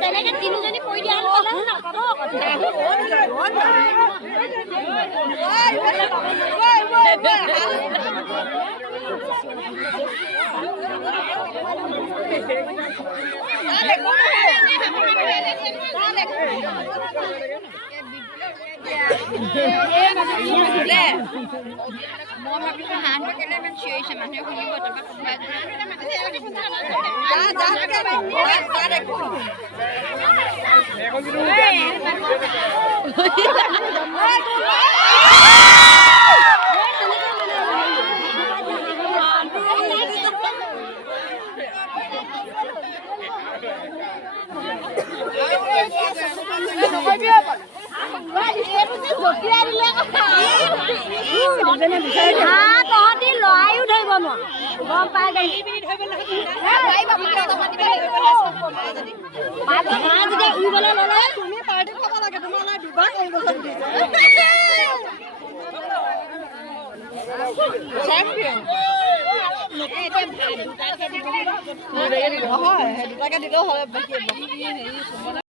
তেনেকে তিনিজনী পৰি দিয়া মই ভাবিছো হাঁহ কেলে ইমান চিঞৰিছে মানুহে শুনিব তহঁতি লৰাইও ধৰিব নোৱাৰ গম পাই উৰিবলৈ ললে তুমি পাৰ্টি খাব লাগে তোমালৈ বিবাহ দুটাকে দিলেও হয়